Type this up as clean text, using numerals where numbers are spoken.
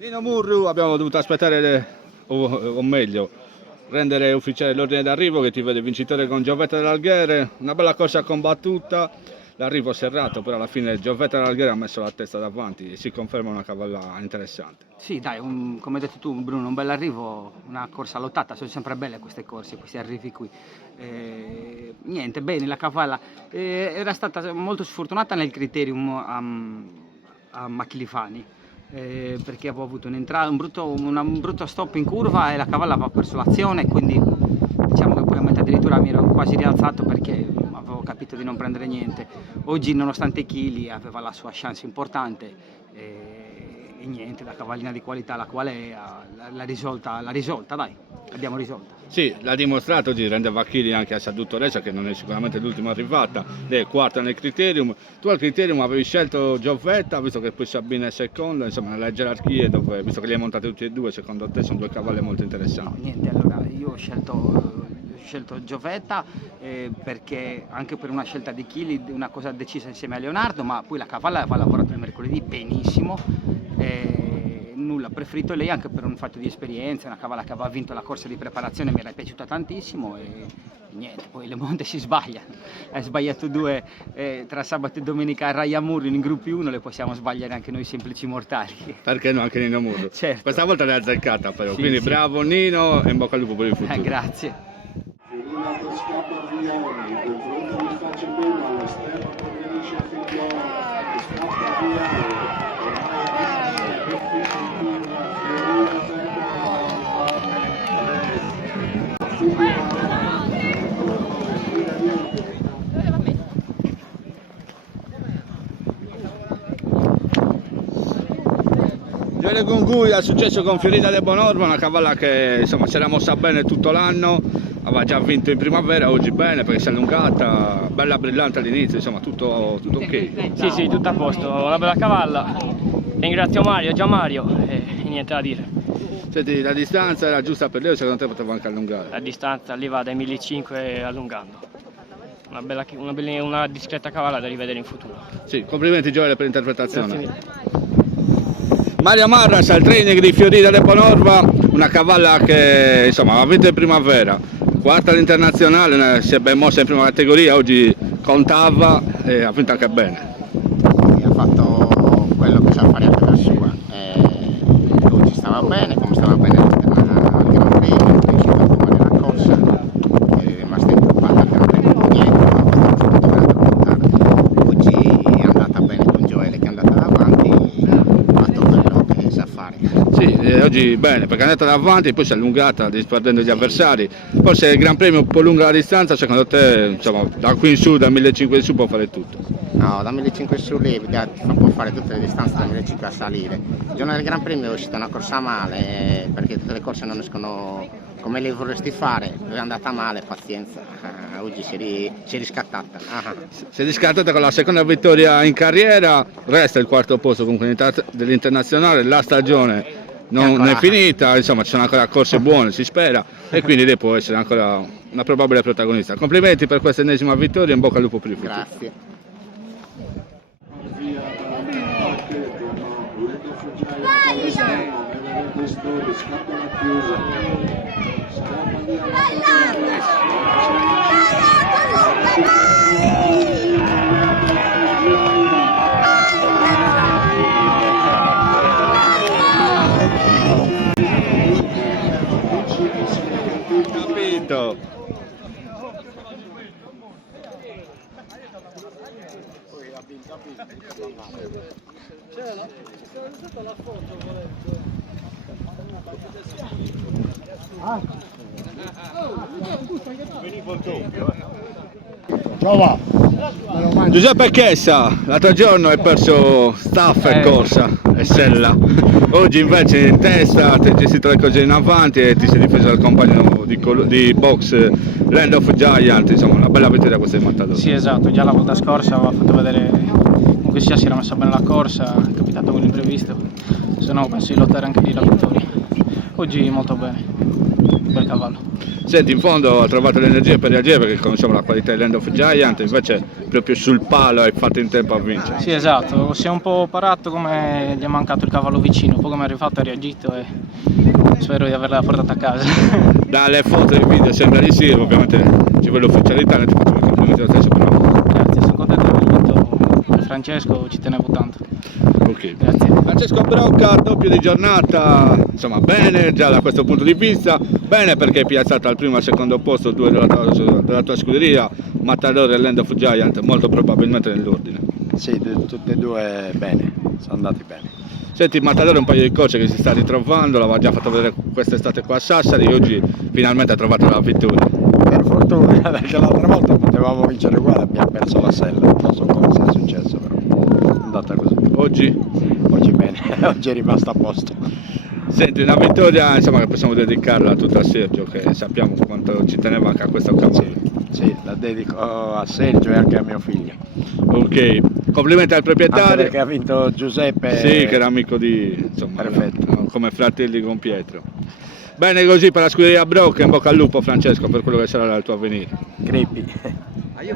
Nino Murru, abbiamo dovuto aspettare, o meglio, rendere ufficiale l'ordine d'arrivo che ti vede vincitore con Giovetta dell'Alghere. Una bella corsa combattuta, l'arrivo serrato, però alla fine Giovetta dell'Alghere ha messo la testa davanti e si conferma una cavalla interessante. Sì, dai, come hai detto tu Bruno, un bel arrivo, una corsa lottata, sono sempre belle queste corse, questi arrivi qui. Niente, bene, la cavalla era stata molto sfortunata nel criterium a Machilifani. Perché avevo avuto un brutto stop in curva e la cavalla aveva perso l'azione, quindi diciamo che poi a metà addirittura mi ero quasi rialzato perché avevo capito di non prendere niente. Oggi, nonostante i chili, aveva la sua chance importante e niente, la cavallina di qualità la quale è, l'ha risolta, dai, l'abbiamo risolta. Sì, l'ha dimostrato oggi, rendeva chili anche a Dottoressa, che non è sicuramente l'ultima arrivata, lei è quarta nel criterium. Tu al criterium avevi scelto Giovetta, visto che poi Sabina è seconda, insomma nelle gerarchie, dove, visto che li hai montate tutti e due, secondo te sono due cavalli molto interessanti? No, niente, allora io ho scelto Giovetta perché anche per una scelta di chili, una cosa decisa insieme a Leonardo, ma poi la cavalla aveva lavorato il mercoledì benissimo. Nulla, preferito lei anche per un fatto di esperienza, una cavalla che aveva vinto la corsa di preparazione, mi era piaciuta tantissimo e niente, poi Le Monte si sbaglia, hai sbagliato due tra sabato e domenica a Raia Murru in gruppi 1, le possiamo sbagliare anche noi semplici mortali. Perché no, anche Nino Murru. Certo. Questa volta l'hai azzeccata però, Sì, quindi sì. bravo Nino e in bocca al lupo per il futuro. Grazie. Gioele Gungui ha successo con Fiorita de Bonorma, una cavalla che insomma si era mossa bene tutto l'anno, aveva già vinto in primavera, oggi bene perché si è allungata, bella brillante all'inizio, insomma tutto ok. Sì, tutto a posto, una bella cavalla. Ringrazio Mario, già Mario, e niente da dire. Senti, la distanza era giusta per lei o secondo te poteva anche allungare? La distanza lì va dai 1500 allungando. Una discreta cavalla da rivedere in futuro. Sì, complimenti Gioele per l'interpretazione. Grazie mille. Mario Marras al training di Fiorita de Bonorva, una cavalla che insomma aveva vinto in primavera, quarta all'internazionale, si è ben mossa in prima categoria, oggi contava e ha vinto anche bene. Ha fatto quello che sa fare anche la sua, oggi stava bene, come stava bene al Gran Premio, è riuscito a fare la corsa, è rimasta incolpata al Gran Premio dietro, ha fatto uno spettacolo montare. Oggi è andata bene con Gioele che è andata davanti, ha fatto quello che sa fare. Sì, oggi bene perché è andata davanti, poi si è allungata disperdendo gli avversari. Forse il Gran Premio un po' lunga la distanza, secondo te insomma, da qui in su, da 1500 in su può fare tutto? No, da 1500 su lì può fare tutte le distanze da 1500 a salire. Il giorno del Gran Premio è uscita una corsa male perché tutte le corse non escono come le vorresti fare, è andata male, pazienza, oggi si è riscattata. Si è riscattata con la seconda vittoria in carriera, resta il quarto posto comunque dell'internazionale, la stagione non è finita, insomma ci sono ancora corse buone, si spera, e quindi lei può essere ancora una probabile protagonista. Complimenti per questa ennesima vittoria e in bocca al lupo per il futuro. Grazie. Capito. Giuseppe Chessa, l'altro giorno hai perso staff e corsa e sella, oggi invece in testa ti hai gestito le cose in avanti e ti sei difeso dal compagno di box Land of Giant, insomma una bella vittoria questa di Matador. Sì, esatto, già la volta scorsa aveva fatto vedere comunque sia si era messa bene la corsa, è capitato un imprevisto, se no penso di lottare anche lì la vittoria. Oggi molto bene. quel cavallo. Senti, in fondo ho trovato l'energia per reagire perché conosciamo la qualità di Land of Giant, invece proprio sul palo hai fatto in tempo a vincere. Sì, esatto, si è un po' parato come gli è mancato il cavallo vicino, poi come è arrivato ha reagito e spero di averla portata a casa. Dalle foto e video sembra di sì, ovviamente ci vuole l'ufficialità, noi ti facciamo i complimenti lo stesso, però Grazie, sono contento di aver vinto Francesco, ci tenevo tanto. ok. Grazie. Francesco Brocca, doppio di giornata, insomma bene già da questo punto di vista, bene perché è piazzata al primo e al secondo posto, due della tua scuderia, Matador e Land of Giant, molto probabilmente nell'ordine. Sì, tutte e due bene, sono andati bene. Senti, il Matador è un paio di coach che si sta ritrovando, l'aveva già fatto vedere quest'estate qua a Sassari, oggi finalmente ha trovato la vittoria. Per fortuna, perché l'altra volta potevamo vincere uguale, abbiamo perso la sella, non so come sia successo, però è andata così. Oggi? Oggi bene, oggi è rimasto a posto. Senti, una vittoria insomma, che possiamo dedicarla tutta a Sergio, che sappiamo quanto ci teneva anche a questa occasione. Sì, la dedico a Sergio e anche a mio figlio. Ok, complimenti al Anche proprietario. perché ha vinto Giuseppe. Sì, che era amico di, insomma, Perfetto. come fratelli con Pietro. Bene così per la scuderia Brocca, in bocca al lupo Francesco per quello che sarà il tuo avvenire. Crepi. Io